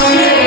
Yes.